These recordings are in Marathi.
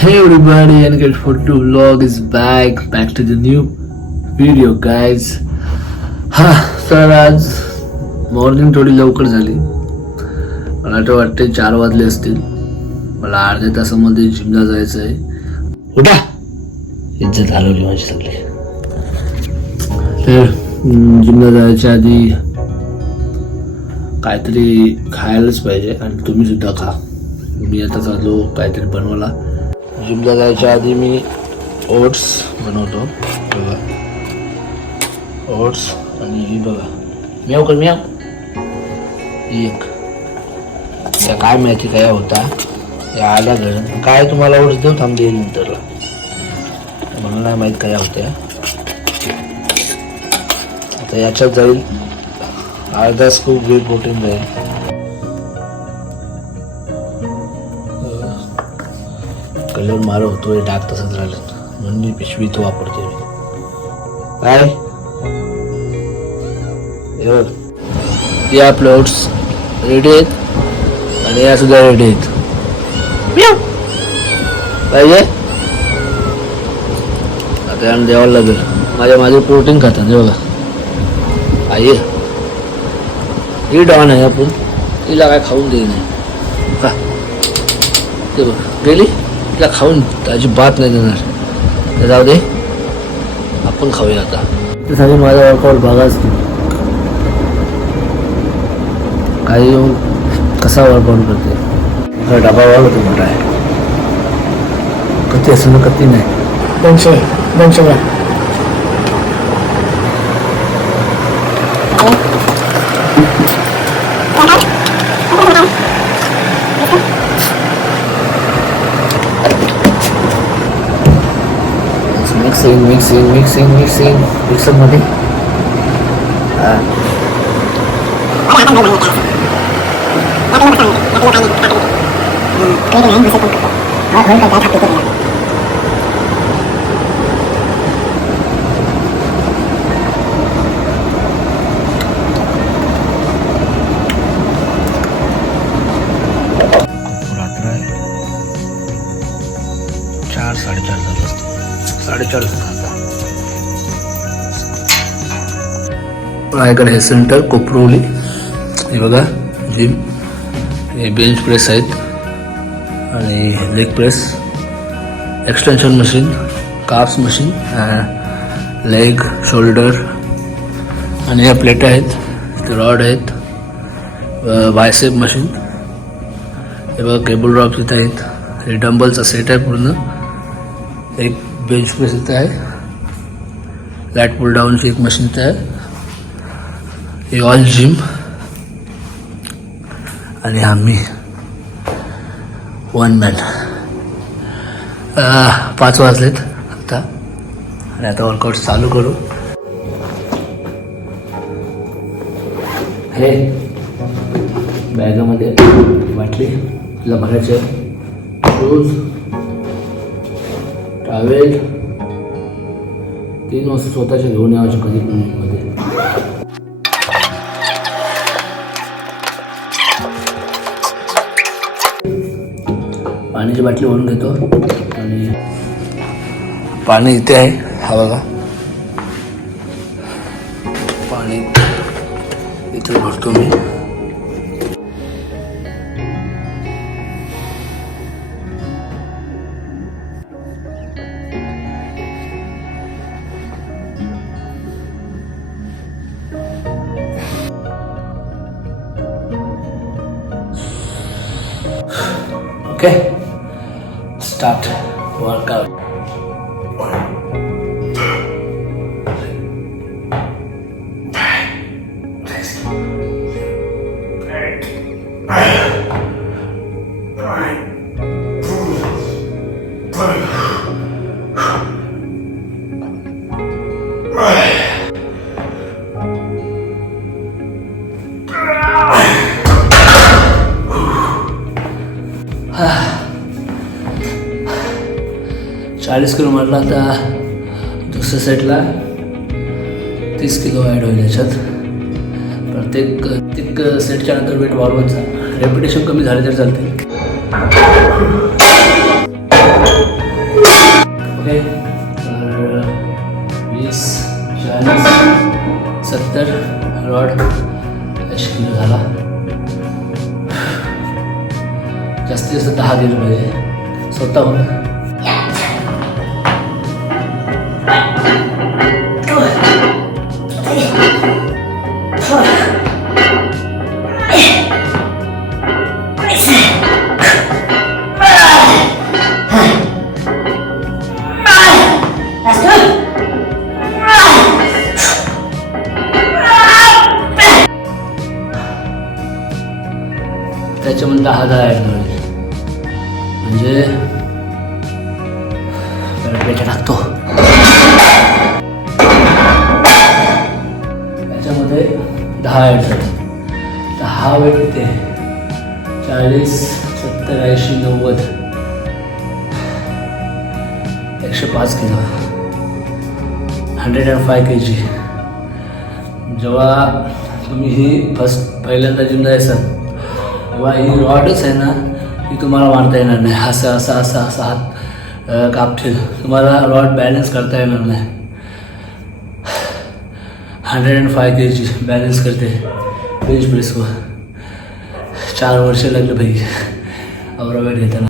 Hey everybody and get for to vlog is back to the new video guys. Sir आज मॉर्निंग थोडी लवकर झाली. मला तर वाटते 4 वाजले असतील. मला अर्ध्या तासामध्ये जिमला जायचं आहे. उठा, इज्जत घालवली माझी सगळी. तर जिमला जायच्या आधी काहीतरी खायलाच पाहिजे आणि तुम्ही सुद्धा खा. मी आता चाललो काहीतरी बनवायला. जिमला जायच्या आधी मी ओट्स बनवतो. बघा ओट्स आणि ही बघा म्याव कर म्याव एक त्या काय माहिती काय होता या आल्या घरी काय तुम्हाला ओट्स देऊ थांब देईल नंतरला. मला नाही माहीत काय होत्या. आता याच्यात जाईल अर्धा स्कूप वे प्रोटीन जाईल. कलर मार होतोय डाग तसंच राहिलं म्हणून मी पिशवी तो वापरते. काय हे आपले ओट्स रेडी आहेत आणि या सुद्धा रेडी आहेत. पाहिजे आता यानं द्यावं लागेल. माझे प्रोटीन खातात बघा. आई ही डॉन आहे आपण तिला काय खाऊन देईल का ते बघ गेली. तिला खाऊन अजिबात नाही देणार. तर जाऊ दे आपण खाऊया आता. त्यासाठी माझा वर्कआउट बघाच काही कसा वर्कआउट करते. डबा वाढवतो मोठा आहे. कधी असं ना कधी नाही. 200 ग्राम. मिक्सिंग मिक्सर मध्ये रात्र आहे 4-4:30 झालं असतं. 4:30 माझ्याकडे हे सेंटर कोपरोली. हे बघा जिम. हे बेंच प्रेस आहेत आणि leg press, extension machine, carbs machine, leg shoulder आणि ह्या प्लेट आहेत. ते रॉड आहेत. Bicep machine. हे बघा केबल रॉप्स इथे आहेत. हे डंबलचा सेट आहे पूर्ण. एक बेंच प्रेस इथे आहे. लॅट पुल डाऊनची एक मशीन इथे आहे. हे ऑल जिम आणि आम्ही 1 मॅन. 5 वाजलेत आता आणि आता वर्कआउट चालू करू. हे बॅगामध्ये बाटली तिला भरायचे. शूज, टावेल 3 वाजता स्वतःचे घेऊन यायचे कधी मध्ये. पाण्याची बाटली भरून घेतो आणि पाणी इथे आहे. हा बघा पाणी इथे भरतो मी. Okay start workout. चाळीस किलो मारला. आता दुसऱ्या साईडला 30 किलो ॲड होईल याच्यात. प्रत्येक सेटच्या नंतर वेट वाढवत जा. रेपिटेशन कमी झाले तर चालते. गेलं पाहिजे स्वतःहून. त्याच्यामध्ये 10 ॲड होईल म्हणजे पेट्या टाकतो. त्याच्यामध्ये 10 ॲड झाले तर हा वेट किती आहे? 40, 70, 80, 90, 105 किलो, 105 kg. जेव्हा तुम्ही ही पहिल्यांदा जिमला यायचं तेव्हा ही रॉडच आहे ना ती तुम्हाला मारता येणार नाही. असं असं असं असं हात कापतील, तुम्हाला रॉड बॅलन्स करता येणार नाही. 105 kg बॅलन्स करते बेंच प्रेसवर. 4 वर्ष लागले पाहिजे अवरा वेट घेताना.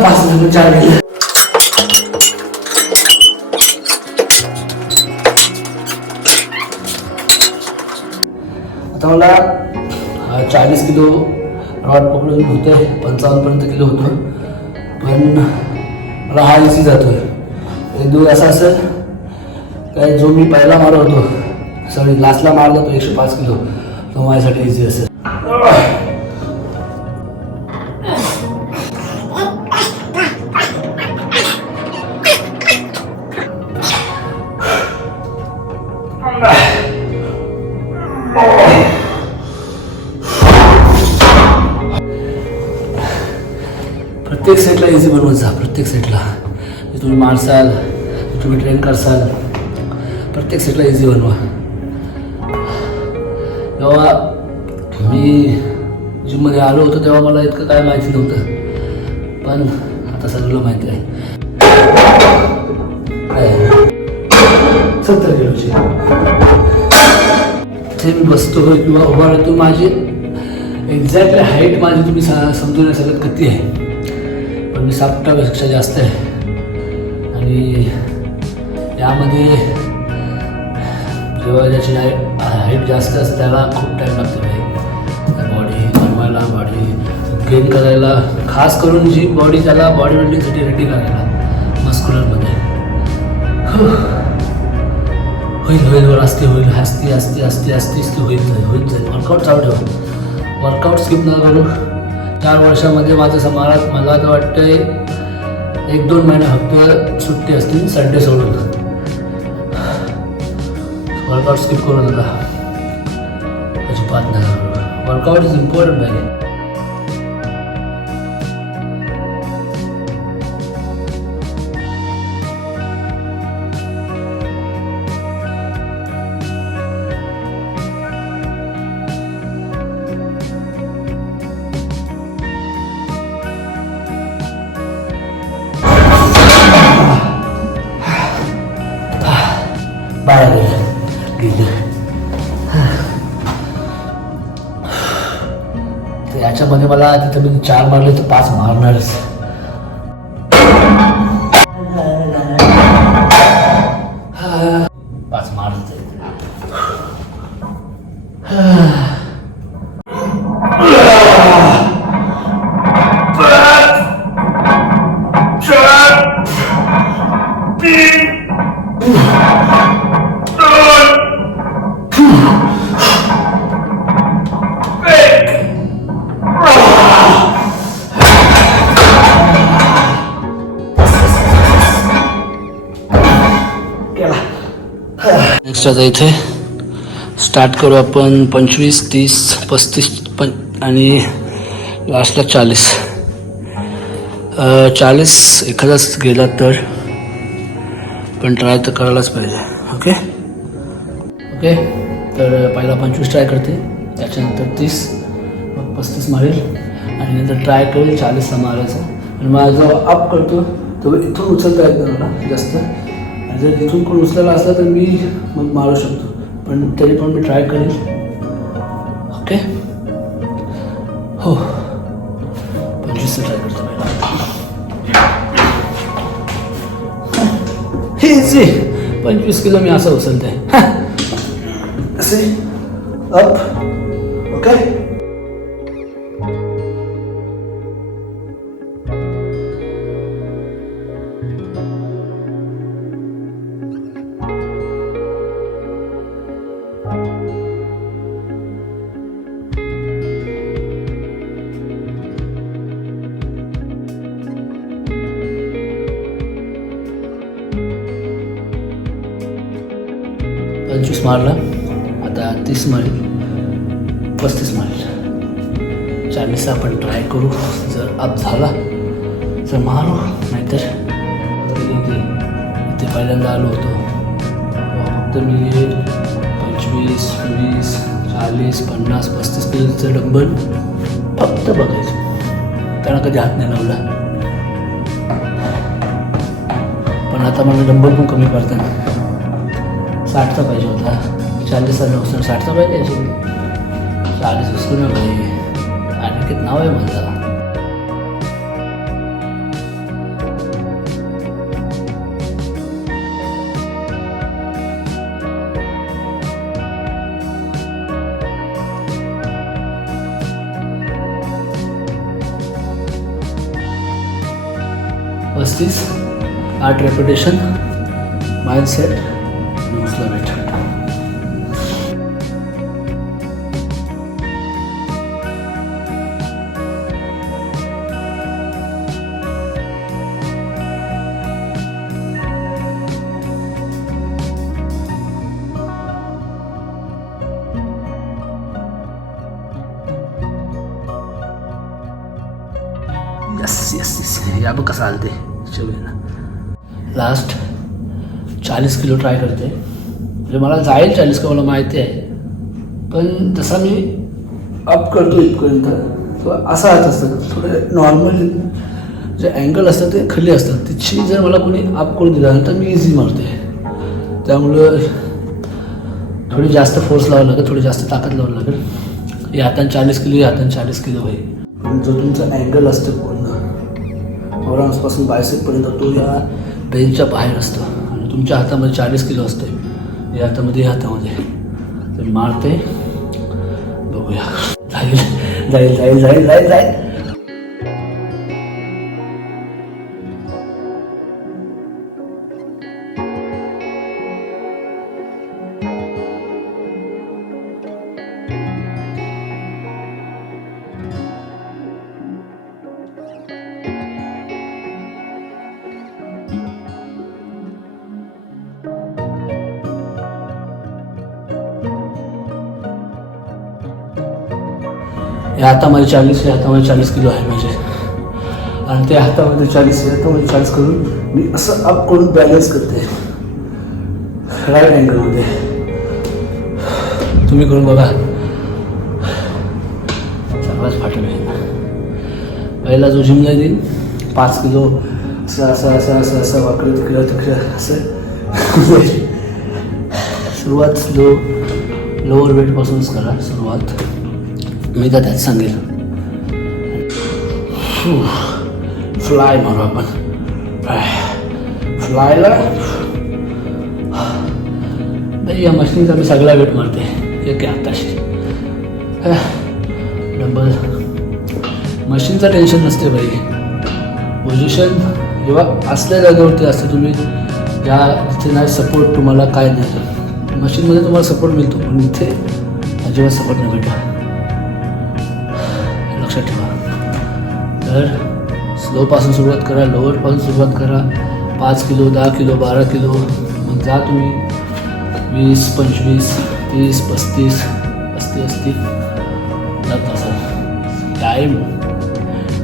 पाच मिनिट झाले. आता मला 40 किलो रॉड पकडून होतं, 55 किलो होतं, पण मला हा इझी जातो आहे. एक दिवस असा असेल काय जो मी पहिला मारत होतो सॉरी लास्टला मारला तो 105 किलो तो माझ्यासाठी इझी असेल. प्रत्येक सेटला इझी बनवत जा. प्रत्येक सेटला जे तुम्ही मारसाल, जे तुम्ही ट्रेन करसाल, प्रत्येक सेटला इझी बनवा. जेव्हा मी जिममध्ये आलो होतो तेव्हा मला इतकं काय माहिती नव्हतं, पण आता सगळं माहिती आहे. 70 किलोची ते मी बसतो किंवा उभा राहतो. माझी एक्झॅक्टली हाईट माझी तुम्ही समजून नाही शकत किती आहे, पण मी 60 पेक्षा जास्त आहे. आणि यामध्ये जेव्हा ज्याची हाईट जास्त असते त्याला खूप टाईम लागतो भाई बॉडी बनवायला, बॉडी गेन करायला, खास करून जी बॉडी त्याला बॉडी बिल्डिंगसाठी रेडी करायला मस्क्युलरमध्ये. होईल होईल असते होईल हसती हसती हसती हसती हसती होईल जाईल. वर्कआउट चालू ठेवा, वर्कआउट स्किप न करू. 4 वर्षामध्ये माझं समारात मला तर वाटतं 1-2 महिने फक्त सुट्टी असतील संडे सोडून. वर्कआउट स्किप करू नका अजिबात नाही. वर्कआउट इज इम्पॉर्टंट पाहिजे. बाहेर गेलं तर याच्यामध्ये मला तिथे मी 4 मारले तर 5 मारणारच. पाच मारत नेक्स्ट आता इथे स्टार्ट करू आपण 25, 30, 35 आणि लास्टला 40. 40 एखादाच गेला तर पण ट्राय तर करायलाच पाहिजे. Okay okay. तर पहिला 25 ट्राय करते, त्याच्यानंतर 30, मग 35 मारेल आणि नंतर ट्राय करेल 40ला मारायचं. आणि मला जेव्हा अप करतो तेव्हा इथून उचलता येत नाही मला जास्त, आणि जर इथून कोण उचलला असला तर मी मग मारू शकतो, पण तरी पण मी ट्राय करेल. ओके हो 25चं ट्राय करतो पहिला. इझी 25 किलो मी असं उचलते असे अप. ओके पंचवीस मारला, आता 30 मारेल, 35 मारेल, 40 आपण ट्राय करू. जर अप झाला तर मारू, नाहीतर इथे पहिल्यांदा आलो होतो तेव्हा फक्त मी 25, 20, 40, 50, 35 किलोचं डंबल फक्त बघायचो, त्याला कधी हात नाही लावला. पण आता मला डंबल पण कमी करताना 60चा पाहिजे होता, 40चा नव्हता, 60चा पाहिजे, 40 उचलून ना भाई. आणि किती नाव आहे माझं. पस्तीस 8 रेपिटेशन, माइंड सेट, उचला वेट. यस यस यस, या बघ कसं आलं ते शेवटीला. लास्ट 40 किलो ट्राय करते, म्हणजे मला जाईल 40 किलो मला माहिती आहे, पण जसा मी अप करतो इथपर्यंत तो असा हात असतं, थोडं नॉर्मल जे अँगल असतात ते खाली असतात, तिची जर मला कोणी अप करून दिल्यानंतर मी इझी मारते. त्यामुळं थोडी जास्त फोर्स लावावं लागेल, थोडी जास्त ताकद लावावं लागेल. या हाताने 40 किलो, या हाताने 40 किलो होईल. पण जो तुमचा अँगल असतो पूर्ण फोरआर्म्सपासून बायसेपपर्यंत तो या बेंचच्या बाहेर असतो, आणि तुमच्या हातामध्ये 40 किलो असते, या हातामध्ये या हातामध्ये. तर मारते, बघूया जाईल जाईल जाईल जाईल जाईल जाईल. या हातामध्ये 40, या हातामध्ये 40 किलो आहे माझे, आणि त्या हातामध्ये 40, या हातामध्ये 40 करून मी असं अप करून बॅलन्स करते राईट अँगलमध्ये. तुम्ही करून बघा, सर्वात फाटल आहे. पहिला जो जिमला येईल 5 किलो असं असं असं असं असं वाकडं तिकडं तिकडं असं. सुरुवात स्लो, लोअर वेटपासूनच करा सुरुवात, मी तर त्यात सांगेल. फ्लाय मारू आपण. फ्लायला नाही, या मशीनचा मी सगळा वेट मारते एक हाताशी. डबल मशीनचं टेन्शन नसते बाई. पोझिशन जेव्हा असल्या जागेवरती असते, तुम्ही ज्या इथे नाही सपोर्ट तुम्हाला काय नाही, मशीनमध्ये तुम्हाला सपोर्ट मिळतो, पण इथे अजिबात सपोर्ट नाही भेटला, लक्षात ठेवा. तर स्लोपासून सुरुवात करा, लोअरपासून सुरुवात करा. 5 किलो, 10 किलो, 12 किलो, मग जा तुम्ही 20, 25, 30, 35 असते जात असं.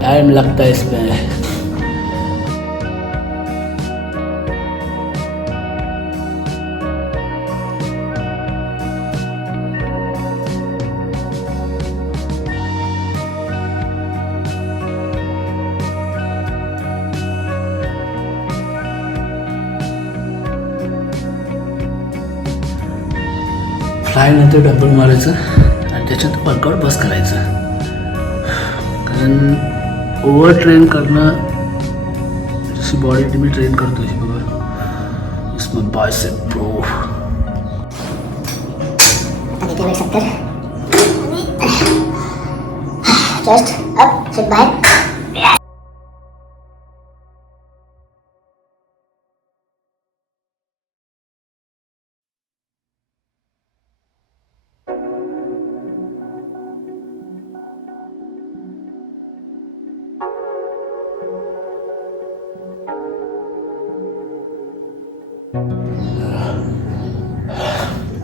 टाइम लगता है इसमें. फ्लाय नंतर डंबल मारायचं आणि त्याच्यात वर्कआउट बस करायचं. कारण ओव्हर ट्रेन करणं, जशी बॉडी मी ट्रेन करतो ही बघा, it's my bicep bro. Just up, sit back.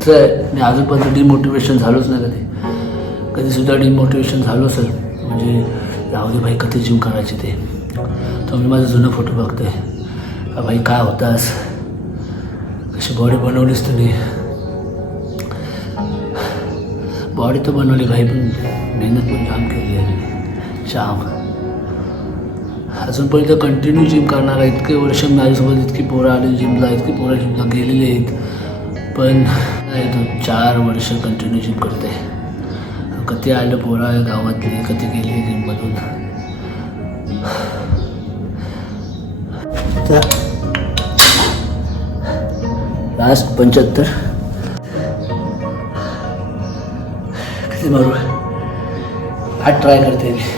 तर मी अजूनपर्यंत डिमोटिवेशन झालोच नाही कधीसुद्धा डिमोटिवेशन झालो असेल म्हणजे जाऊ दे भाई, कधी जिम करायची ते. तर मी माझा जुना फोटो बघतोय, भाई काय होतास, कशी बॉडी बनवलीस तुम्ही. बॉडी तर बनवली भाई, पण मेहनत पण जाम केली आहे जाम. अजूनपर्यंत कंटिन्यू जिम करणार आहे. इतके वर्ष माझ्यासोबत इतकी पोरं आली जिमला, इतकी पोरं जिमला गेलेली आहेत, पण 4 वर्ष कंटिन्यू जिम करते. कधी आलं पोरं आहे गावातली, कधी गेली जिममधून. लास्ट 75 किती मारू, 8 ट्राय करते मी.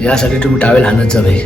यासाठी तुम्ही टावेल हाणत जा भाई.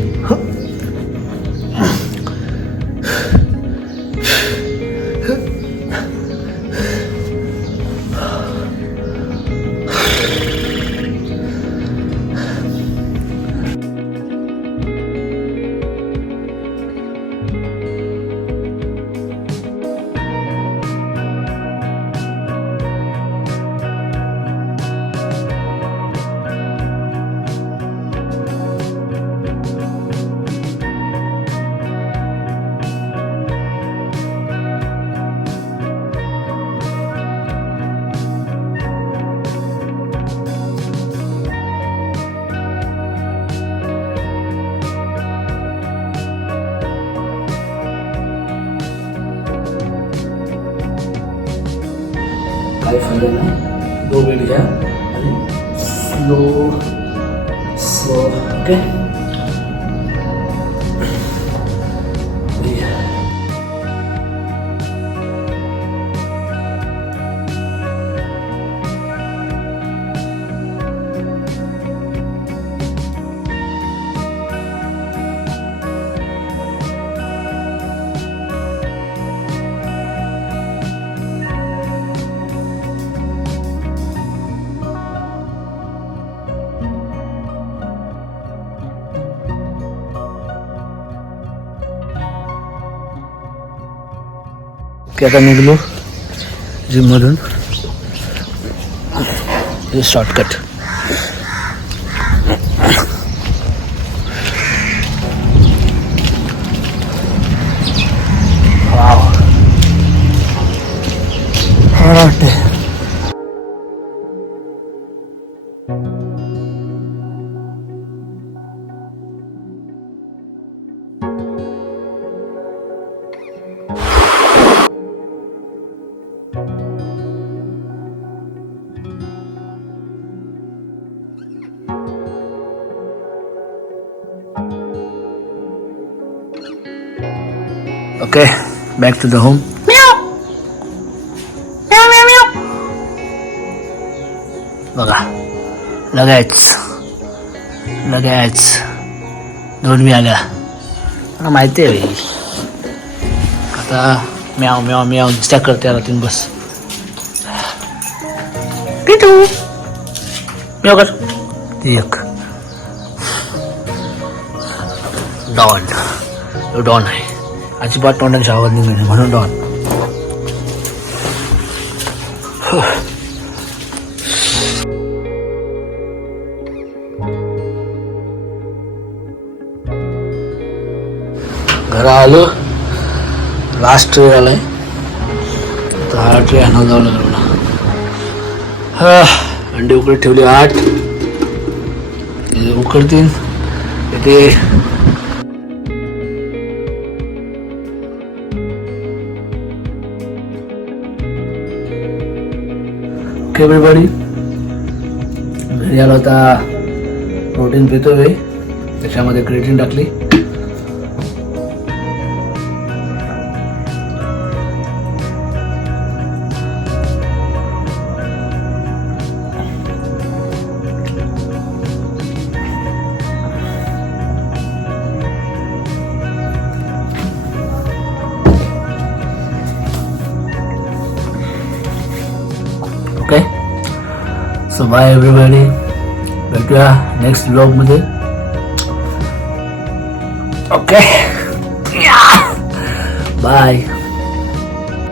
काही फायदा नाही. 2 वेळ घ्या आणि स्लो ओके. की आता निघलो जिममधून. हे शॉर्टकट. वाव, वाटते. Okay, back to the home. बघा, लगेच 2 मी आल्या. मला माहिती आहे भाई, आता म्याव म्याव म्याव नुसत्या करते राहतील बस. पिटू म्याव कर. ती एक डॉन आहे. अजिबात तोंडांची आवाज नाही म्हणून डॉन. घरा आलो. लास्ट ट्रे आलाय. तर हा ट्रे आणायला जावं लागेल मला. हा अंडे उकडे ठेवले 8. उकडतील ते ओके एव्हरीबॉडी. घरी आलो आता प्रोटीन पितोय. त्याच्यामध्ये क्रिएटिन टाकली. Okay so bye everybody. भेटूया नेक्स्ट व्लॉग मध्ये. Okay bye.